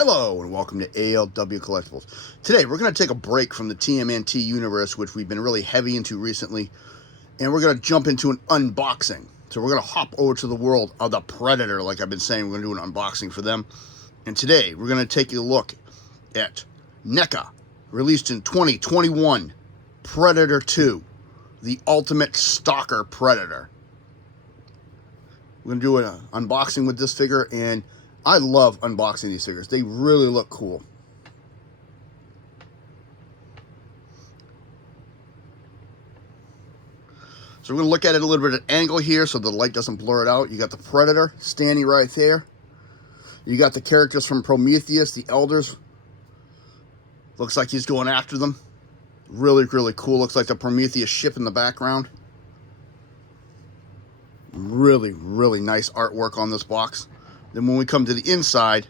Hello and welcome to ALW Collectibles. Today we're going to take a break from the TMNT universe, which we've been really heavy into recently, and we're going to jump into an unboxing. So we're going to hop over to the world of the Predator. Like I've been saying, we're going to do an unboxing for them. And today we're going to take a look at NECA, released in 2021, Predator 2, the ultimate Stalker Predator. We're going to do an unboxing with this figure, and I love unboxing these figures. They really look cool. So we're going to look at it a little bit at an angle here so the light doesn't blur it out. You got the Predator standing right there. You got the characters from Prometheus, the Elders. Looks like he's going after them. Really, really cool. Looks like the Prometheus ship in the background. Really, really nice artwork on this box. Then when we come to the inside,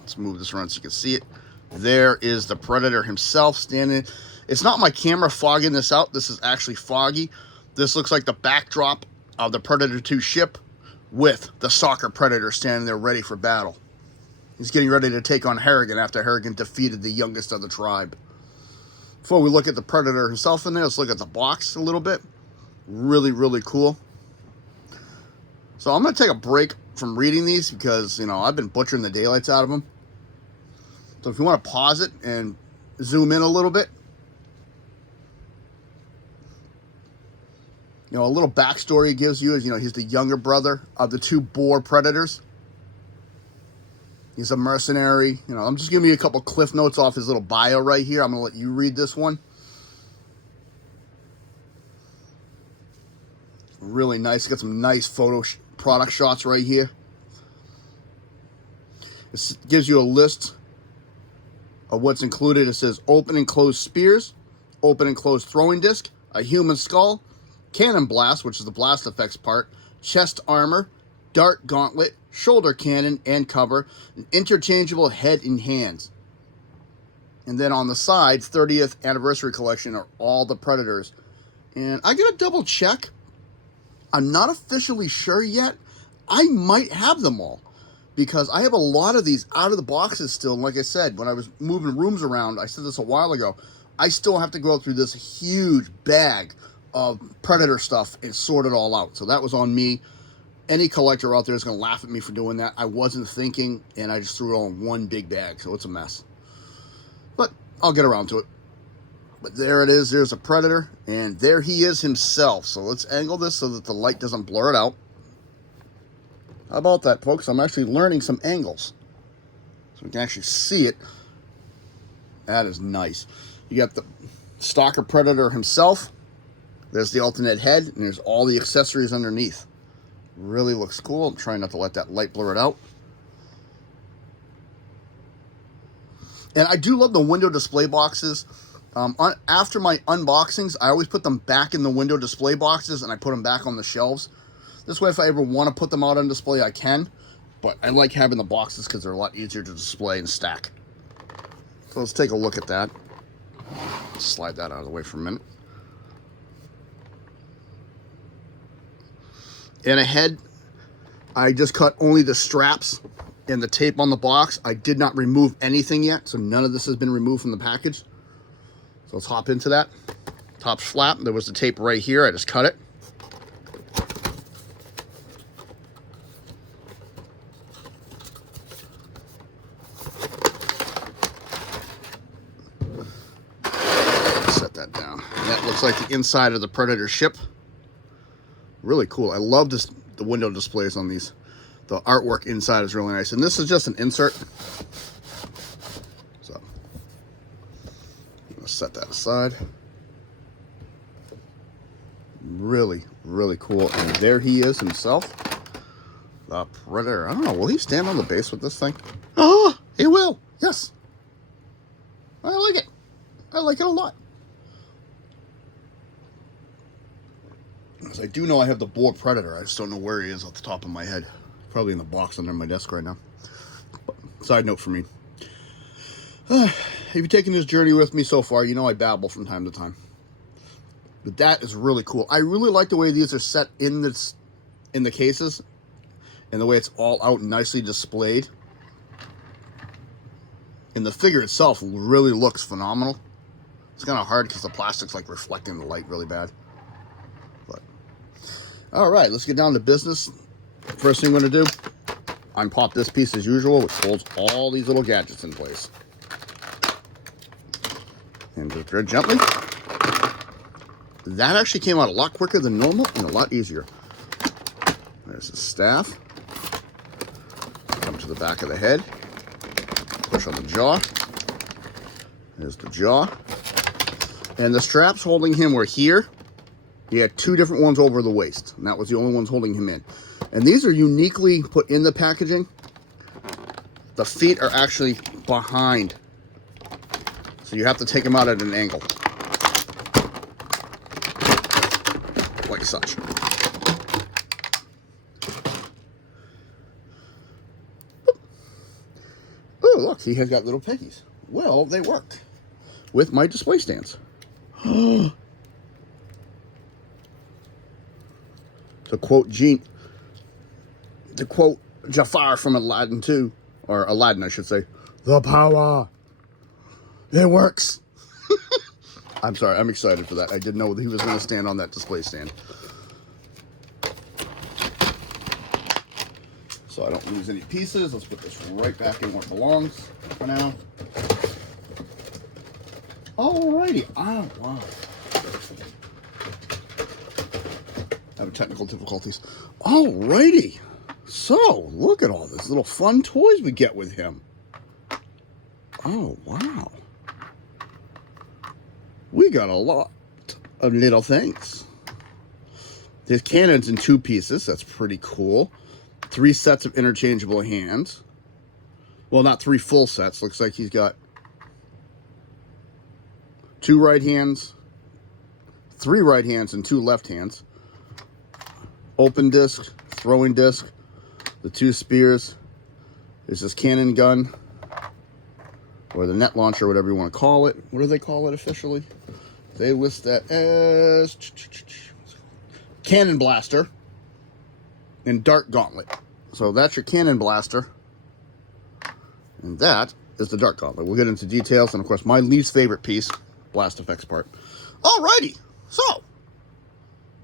let's move this around so you can see it. There is the Predator himself standing. It's not my camera fogging this out. This is actually foggy. This looks like the backdrop of the Predator 2 ship with the Stalker Predator standing there ready for battle. He's getting ready to take on Harrigan after Harrigan defeated the youngest of the tribe. Before we look at the Predator himself in there, let's look at the box a little bit. Really, really cool. So I'm going to take a break from reading these because, you know, I've been butchering the daylights out of them. So if you want to pause it and zoom in a little bit. You know, a little backstory it gives you is, you know, he's the younger brother of the two Boar Predators. He's a mercenary. You know, I'm just giving you a couple cliff notes off his little bio right here. I'm going to let you read this one. Really nice. Got some nice product shots right here. This gives you a list of what's included. It says open and closed spears, open and closed throwing disc, a human skull, cannon blast, which is the blast effects part, chest armor, dart gauntlet, shoulder cannon and cover, an interchangeable head and hands. And then on the side, 30th anniversary collection are all the Predators. And I gotta double check. I'm not officially sure yet. I might have them all because I have a lot of these out of the boxes still. And like I said, when I was moving rooms around, I said this a while ago, I still have to go through this huge bag of Predator stuff and sort it all out. So that was on me. Any collector out there is going to laugh at me for doing that. I wasn't thinking, and I just threw it all in one big bag. So it's a mess. But I'll get around to it. But there it is. There's a Predator, and there he is himself. So let's angle this so that the light doesn't blur it out. How about that, folks? I'm actually learning some angles so we can actually see it. That is nice. You got the Stalker Predator himself. There's the alternate head, and there's all the accessories underneath. Really looks cool. I'm trying not to let that light blur it out. And I do love the window display boxes. After my unboxings, I always put them back in the window display boxes and I put them back on the shelves. This way, if I ever want to put them out on display, I can. But I like having the boxes because they're a lot easier to display and stack. So let's take a look at that. Slide that out of the way for a minute. And ahead, I just cut only the straps and the tape on the box. I did not remove anything yet, so none of this has been removed from the package. So let's hop into that. Top's flat. There was the tape right here. I just cut it. Set that down. That looks like the inside of the Predator ship. Really cool. I love this, the window displays on these. The artwork inside is really nice. And this is just an insert. So I'm going to set that aside. Really, really cool. And there he is himself. The Predator. I don't know. Will he stand on the base with this thing? Oh, he will. Yes. I like it. I like it a lot. Because I do know I have the Boar Predator. I just don't know where he is off the top of my head. Probably in the box under my desk right now. Side note for me. If you've taken this journey with me so far, you know I babble from time to time. But that is really cool. I really like the way these are set in the cases. And the way it's all out nicely displayed. And the figure itself really looks phenomenal. It's kind of hard because the plastic's like reflecting the light really bad. But all right, let's get down to business. First thing I'm going to do, unpop this piece as usual, which holds all these little gadgets in place. And just very gently. That actually came out a lot quicker than normal and a lot easier. There's the staff. Come to the back of the head. Push on the jaw. There's the jaw. And the straps holding him were here. He had two different ones over the waist, and that was the only ones holding him in. And these are uniquely put in the packaging. The feet are actually behind. So you have to take them out at an angle. Like such. Oh, look, he has got little peggies. Well, they work with my display stands. To quote Jafar from Aladdin 2, or Aladdin, I should say, the power. It works. I'm sorry, I'm excited for that. I didn't know he was going to stand on that display stand. So I don't lose any pieces. Let's put this right back in where it belongs for now. Alrighty. Oh, wow. Having technical difficulties. Alrighty. So, look at all these little fun toys we get with him. Oh, wow. We got a lot of little things. There's cannons in 2 pieces. That's pretty cool. 3 sets of interchangeable hands. Well, not 3 full sets. Looks like he's got 2 right hands, 3 right hands, and 2 left hands. Open disc, throwing disc, the 2 spears. There's this cannon gun, or the net launcher, whatever you want to call it. What do they call it officially? They list that as cannon blaster and dart gauntlet. So that's your cannon blaster, and that is the dart gauntlet. We'll get into details, and of course my least favorite piece, blast effects part. Alrighty, so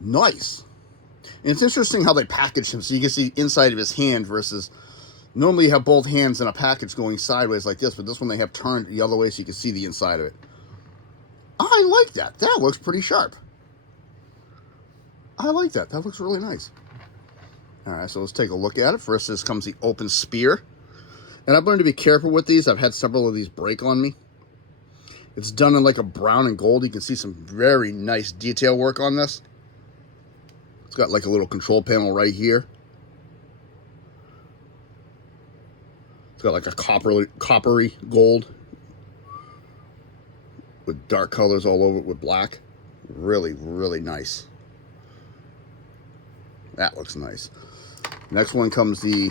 nice. And it's interesting how they package him, so you can see inside of his hand versus normally you have both hands in a package going sideways like this, but this one they have turned the other way so you can see the inside of it. I like that. That looks pretty sharp. I like that. That looks really nice. Alright, so let's take a look at it. First, this comes the open spear. And I've learned to be careful with these. I've had several of these break on me. It's done in like a brown and gold. You can see some very nice detail work on this. It's got like a little control panel right here. It's got like a coppery gold with dark colors all over it with black. Really, really nice. That looks nice. Next one comes the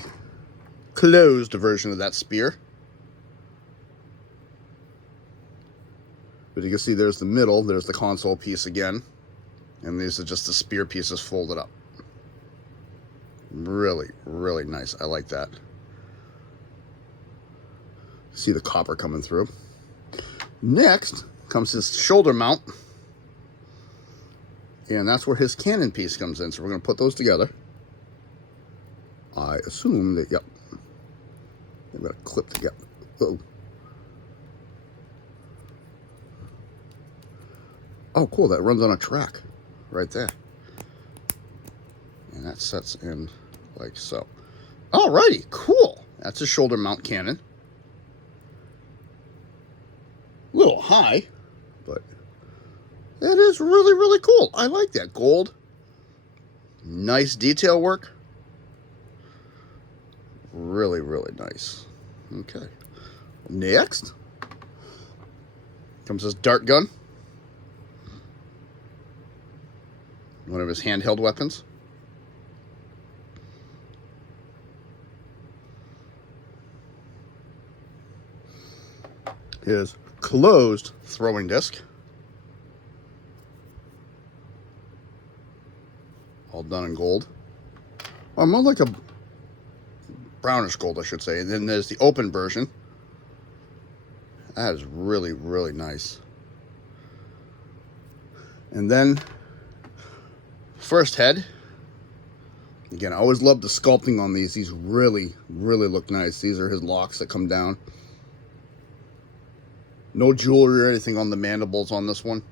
closed version of that spear. But you can see there's the middle, there's the console piece again. And these are just the spear pieces folded up. Really, really nice. I like that. See the copper coming through. Next comes his shoulder mount. And that's where his cannon piece comes in. So we're going to put those together. I assume that, yep. They're going to clip together. Whoa. Oh, cool. That runs on a track right there. And that sets in like so. Alrighty, cool. That's a shoulder mount cannon. A little high, but that is really, really cool. I like that. Gold. Nice detail work. Really, really nice. Okay. Next comes this dart gun. One of his handheld weapons. His closed throwing disc. All done in gold. Or more like a brownish gold, I should say. And then there's the open version. That is really, really nice. And then, first head. Again, I always love the sculpting on these. These really, really look nice. These are his locks that come down. No jewelry or anything on the mandibles on this one.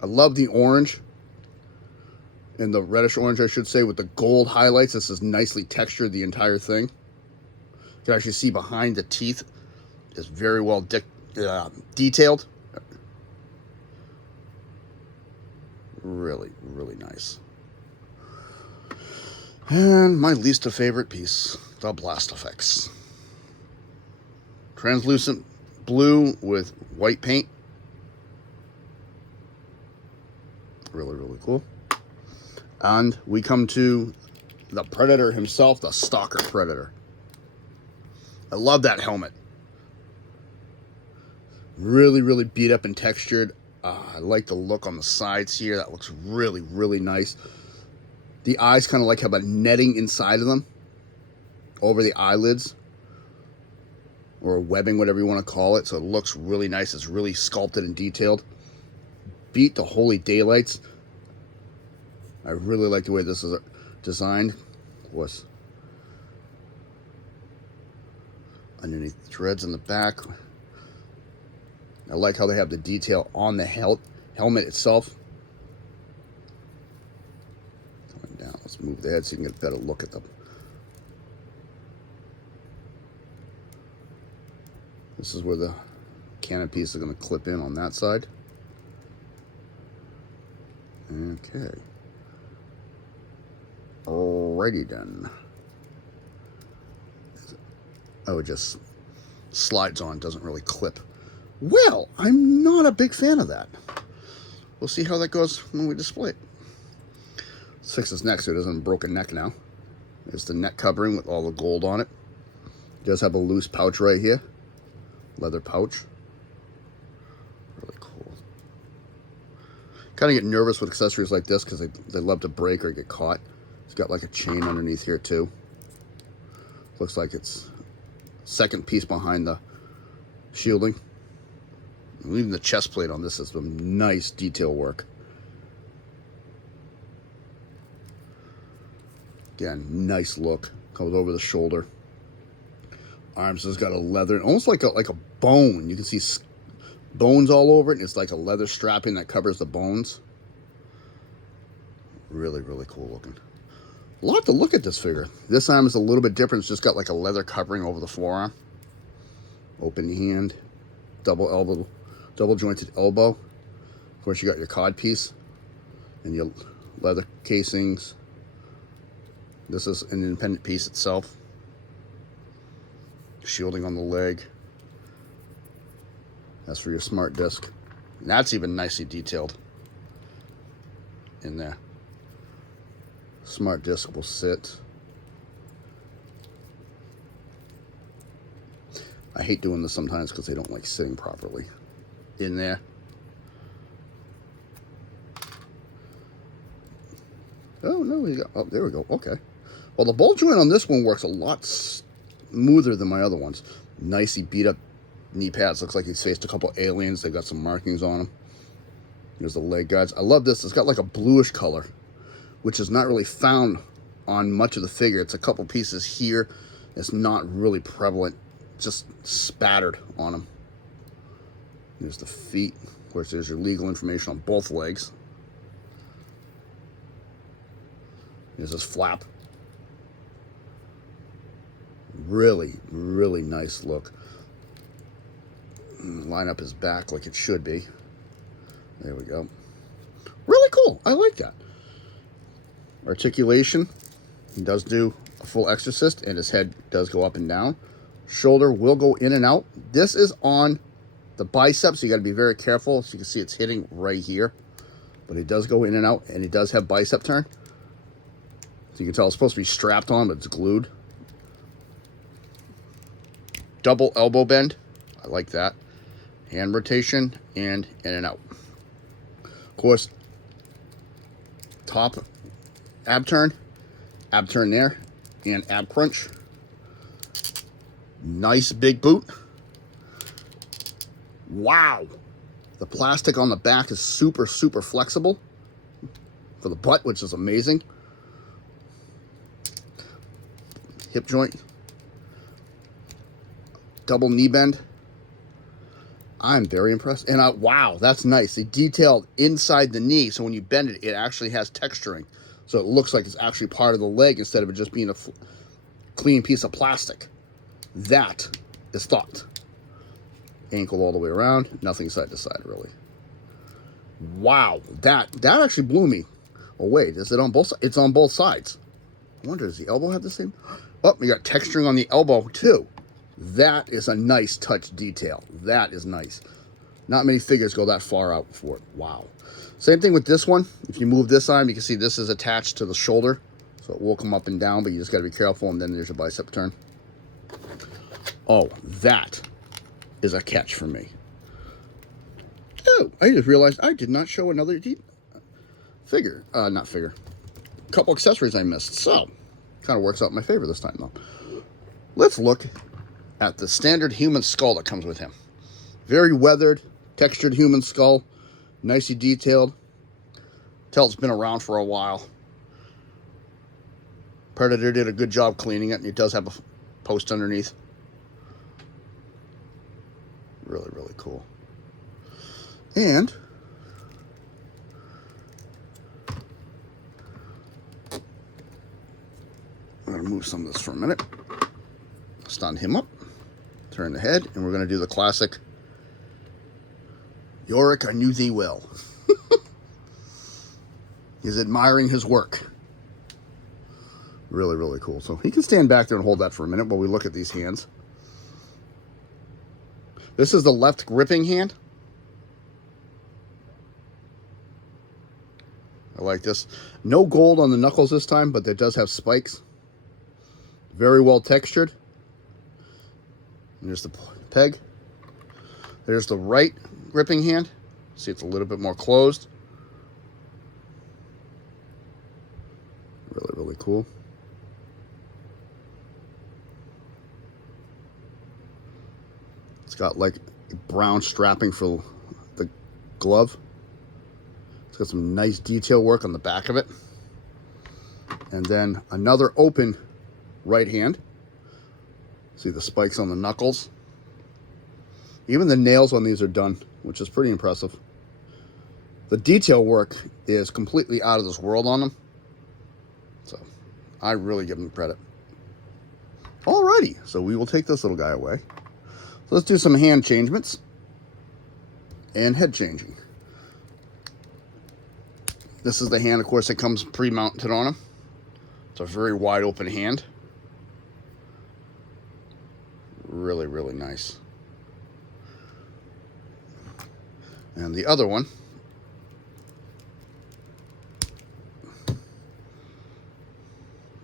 I love the orange. And the reddish orange, I should say, with the gold highlights. This is nicely textured, the entire thing. You can actually see behind the teeth. It's very well detailed. Really, really nice. And my least favorite piece, the blast effects. Translucent blue with white paint. Really, really cool. And we come to the Predator himself, the Stalker Predator. I love that helmet. Really, really beat up and textured. I like the look on the sides here. That looks really, really nice. The eyes kind of like have a netting inside of them over the eyelids, or webbing, whatever you want to call it. So it looks really nice. It's really sculpted and detailed. Beat the holy daylights. I really like the way this is designed. Of course, underneath threads in the back. I like how they have the detail on the helmet itself. Coming down, let's move the head so you can get a better look at them. This is where the cannon piece is going to clip in on that side. Okay. Alrighty then. Oh, it just slides on, doesn't really clip. Well, I'm not a big fan of that. We'll see how that goes when we display it. Let's fix his neck so it doesn't have a broken neck now. There's the neck covering with all the gold on it. It does have a loose pouch right here. Leather pouch. Really cool. Kind of get nervous with accessories like this because they love to break or get caught. It's got like a chain underneath here too. Looks like it's second piece behind the shielding. Even the chest plate on this is some nice detail work. Again, nice look. Comes over the shoulder. Arms has got a leather, almost like a bone. You can see bones all over it, and it's like a leather strapping that covers the bones. Really, really cool looking. A lot to look at this figure. This arm is a little bit different. It's just got like a leather covering over the forearm. Open hand, double jointed elbow. Of course, you got your cod piece and your leather casings. This is an independent piece itself. Shielding on the leg. That's for your smart disc. And that's even nicely detailed in there. Smart disc will sit. I hate doing this sometimes because they don't like sitting properly in there. Oh no, oh, there we go. Okay. Well, the bolt joint on this one works a lot smoother than my other ones. Nicely beat up knee pads. Looks like he's faced a couple aliens. They've got some markings on them. Here's the leg guards. I love this. It's got like a bluish color, which is not really found on much of the figure. It's a couple pieces here. It's not really prevalent. Just spattered on them. Here's the feet. Of course, there's your legal information on both legs. Here's this flap. Really, really nice look. Line up his back like it should be. There we go. Really cool. I like that. Articulation. He does do a full exorcist, and his head does go up and down. Shoulder will go in and out. This is on the biceps, so you got to be very careful. So you can see it's hitting right here. But it does go in and out, and it does have bicep turn. So you can tell it's supposed to be strapped on, but it's glued. Double elbow bend. I like that. Hand rotation and in and out. Of course, top ab turn there, and ab crunch. Nice big boot. Wow. The plastic on the back is super, super flexible for the butt, which is amazing. Hip joint. Double knee bend. I'm very impressed. And wow, that's nice. They detailed inside the knee, so when you bend it, it actually has texturing. So it looks like it's actually part of the leg instead of it just being a clean piece of plastic. That is thought. Ankle all the way around, nothing side to side, really. Wow, that actually blew me away. Is it on both sides? It's on both sides. I wonder, does the elbow have the same? Oh, we got texturing on the elbow, too. That is a nice touch detail. That is nice. Not many figures go that far out for it. Wow. Same thing with this one. If you move this arm, you can see this is attached to the shoulder. So it will come up and down, but you just got to be careful. And then there's your bicep turn. Oh, that is a catch for me. Oh, I just realized I did not show another figure. Not figure. A couple accessories I missed. So, kind of works out in my favor this time, though. Let's look at the standard human skull that comes with him. Very weathered, textured human skull. Nicely detailed. Tell it's been around for a while. Predator did a good job cleaning it, and it does have a post underneath. Really, really cool. And I'm going to move some of this for a minute. Stand him up. Turn the head, and we're going to do the classic Yorick, I knew thee well. He's admiring his work. Really, really cool. So he can stand back there and hold that for a minute while we look at these hands. This is the left gripping hand. I like this. No gold on the knuckles this time, but it does have spikes. Very well textured. And there's the peg. There's the right gripping hand. See, it's a little bit more closed. Really, really cool. It's got like brown strapping for the glove. It's got some nice detail work on the back of it. And then another open right hand. See the spikes on the knuckles. Even the nails on these are done, which is pretty impressive. The detail work is completely out of this world on them. So I really give them credit. Alrighty, so we will take this little guy away. So let's do some hand changements and head changing. This is the hand, of course, that comes pre-mounted on him. It's a very wide open hand. Really, really nice. And the other one,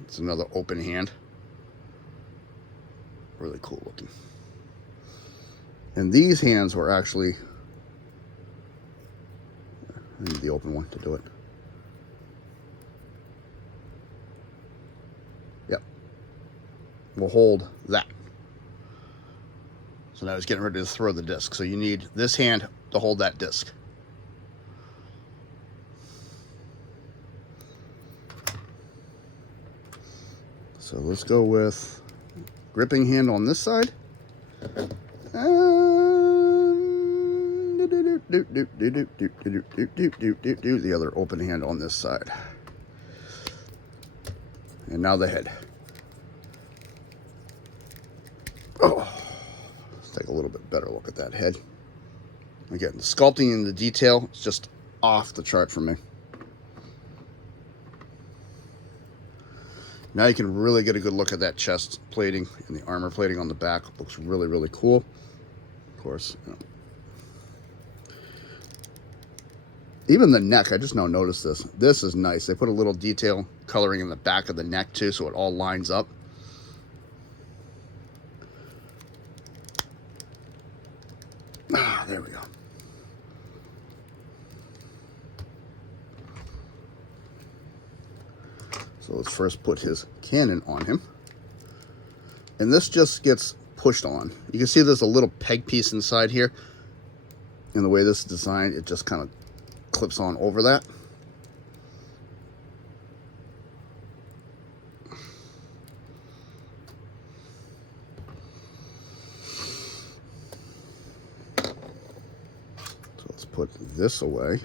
it's another open hand. Really cool looking. And these hands were actually, I need the open one to do it. Yep. We'll hold that. So now he's getting ready to throw the disc. So you need this hand to hold that disc. So let's go with gripping hand on this side. The other open hand on this side. And now the head. Oh, let's take a little bit better look at that head. Again, the sculpting and the detail is just off the chart for me. Now you can really get a good look at that chest plating and the armor plating on the back. Looks really, really cool. Of course, you know. Even the neck, I just now noticed this. This is nice. They put a little detail coloring in the back of the neck too, so it all lines up. Ah, there we go. So let's first put his cannon on him. And this just gets pushed on. You can see there's a little peg piece inside here. And the way this is designed, it just kind of clips on over that. So let's put this away.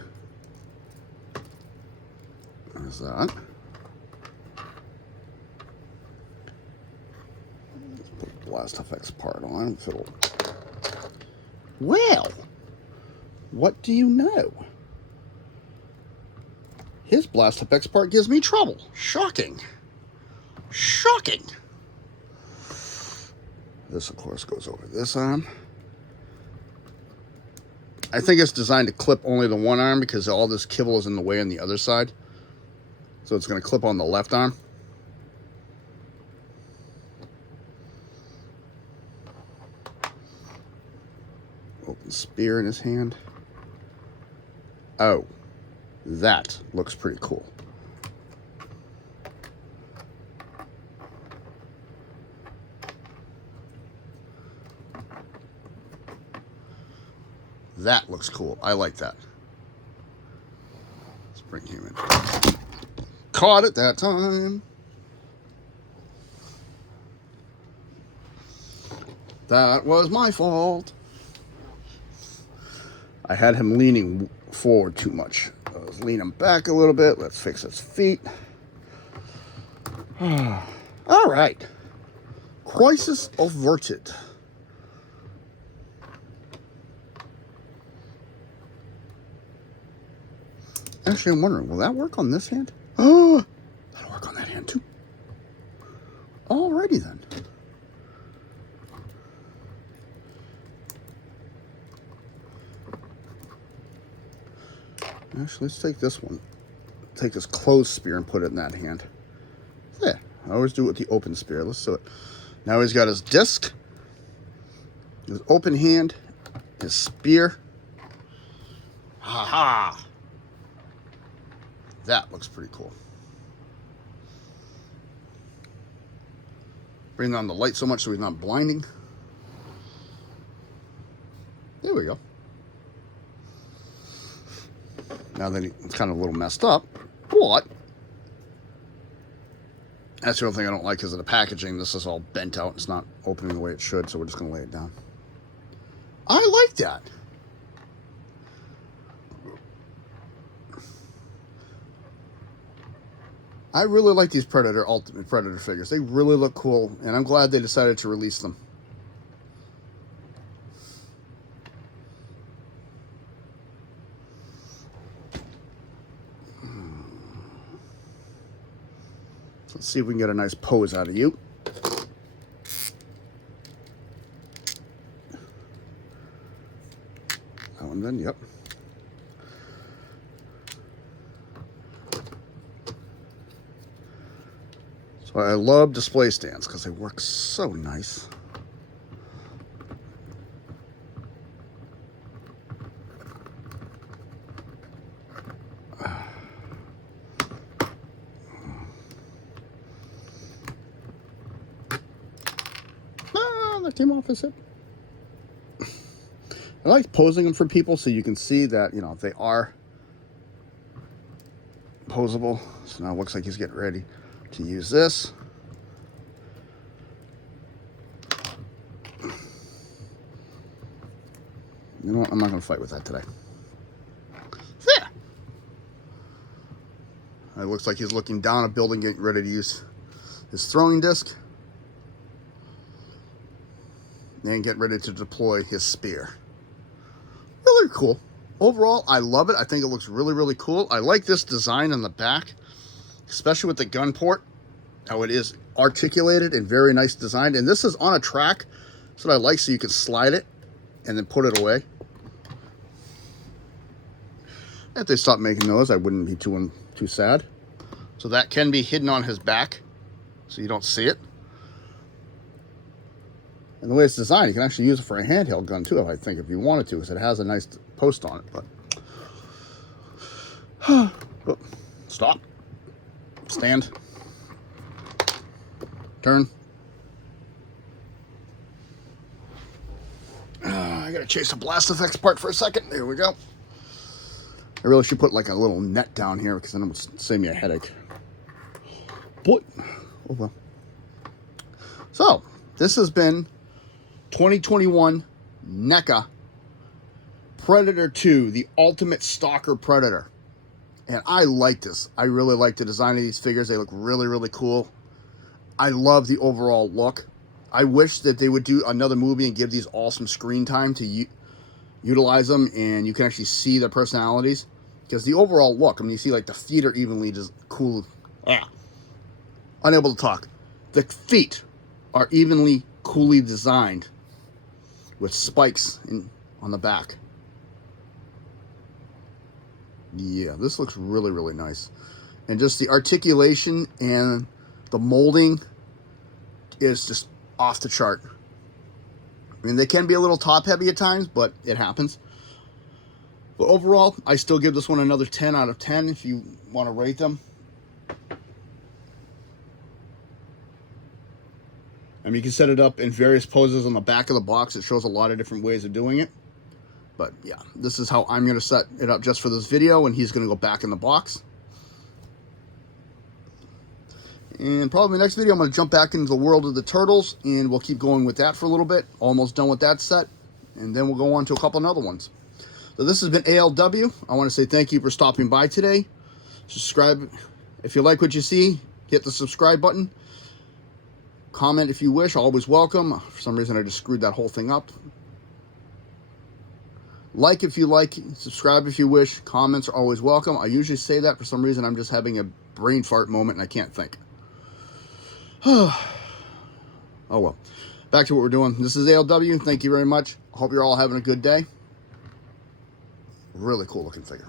There's that. Let's put the Blast FX part on. If it'll... Well, what do you know? His Blast FX part gives me trouble. Shocking. Shocking. This, of course, goes over this arm. I think it's designed to clip only the one arm because all this kibble is in the way on the other side. So it's going to clip on the left arm. Open spear in his hand. Oh, that looks pretty cool. That looks cool. I like that. Let's bring him in. Caught it that time. That was my fault. I had him leaning forward too much. Let's lean him back a little bit. Let's fix his feet. All right. Crisis averted. Actually, I'm wondering, will that work on this hand? Oh, that'll work on that hand too. Alrighty then. Actually, let's take this one. Take this closed spear and put it in that hand. Yeah, I always do it with the open spear. Let's do it. Now he's got his disc, his open hand, his spear. Ha ha! That looks pretty cool. Bring down the light so much so he's not blinding. There we go. Now that it's kind of a little messed up, but that's the only thing I don't like because of the packaging. This is all bent out. It's not opening the way it should, so we're just going to lay it down. I like that. I really like these Predator, Ultimate Predator figures. They really look cool, and I'm glad they decided to release them. Let's see if we can get a nice pose out of you. That one then, yep. So I love display stands because they work so nice. That came off his hip. I like posing them for people so you can see that, you know, they are posable. So now it looks like he's getting ready to use this. You know what? I'm not going to fight with that today. There. It looks like he's looking down a building, getting ready to use his throwing disc. And get ready to deploy his spear. Really cool. Overall, I love it. I think it looks really, really cool. I like this design on the back, especially with the gun port, how it is articulated and very nice design. And this is on a track. That's what I like, so you can slide it and then put it away. If they stopped making those, I wouldn't be too sad. So that can be hidden on his back, so you don't see it. And the way it's designed, you can actually use it for a handheld gun too, I think, if you wanted to, because it has a nice post on it. But oh, stop, stand, turn. I gotta chase the blast effects part for a second. There we go. I really should put like a little net down here because then it would save me a headache. Boy. Oh well. So, this has been 2021 NECA Predator 2, the Ultimate Stalker Predator. And I like this. I really like the design of these figures. They look really, really cool. I love the overall look. I wish that they would do another movie and give these all some screen time to utilize them, and you can actually see their personalities. Because the overall look, I mean, you see like the feet are evenly just cool. Unable to talk. The feet are evenly coolly designed with spikes on the back. Yeah, this looks really, really nice. And just the articulation and the molding is just off the chart. I mean, they can be a little top heavy at times, but it happens. But overall, I still give this one another 10 out of 10 if you want to rate them. I mean, you can set it up in various poses on the back of the box. It shows a lot of different ways of doing it. But yeah, this is how I'm going to set it up just for this video, and he's going to go back in the box. And probably the next video, I'm going to jump back into the world of the turtles, and we'll keep going with that for a little bit. Almost done with that set, and then we'll go on to a couple of other ones. So this has been ALW. I want to say thank you for stopping by today. Subscribe if you like what you see. Hit the subscribe button. Comment if you wish. Always welcome. For some reason, I just screwed that whole thing up. Like if you like. Subscribe if you wish. Comments are always welcome. I usually say that. For some reason, I'm just having a brain fart moment and I can't think. Oh well. Back to what we're doing. This is ALW. Thank you very much. I hope you're all having a good day. Really cool looking figure.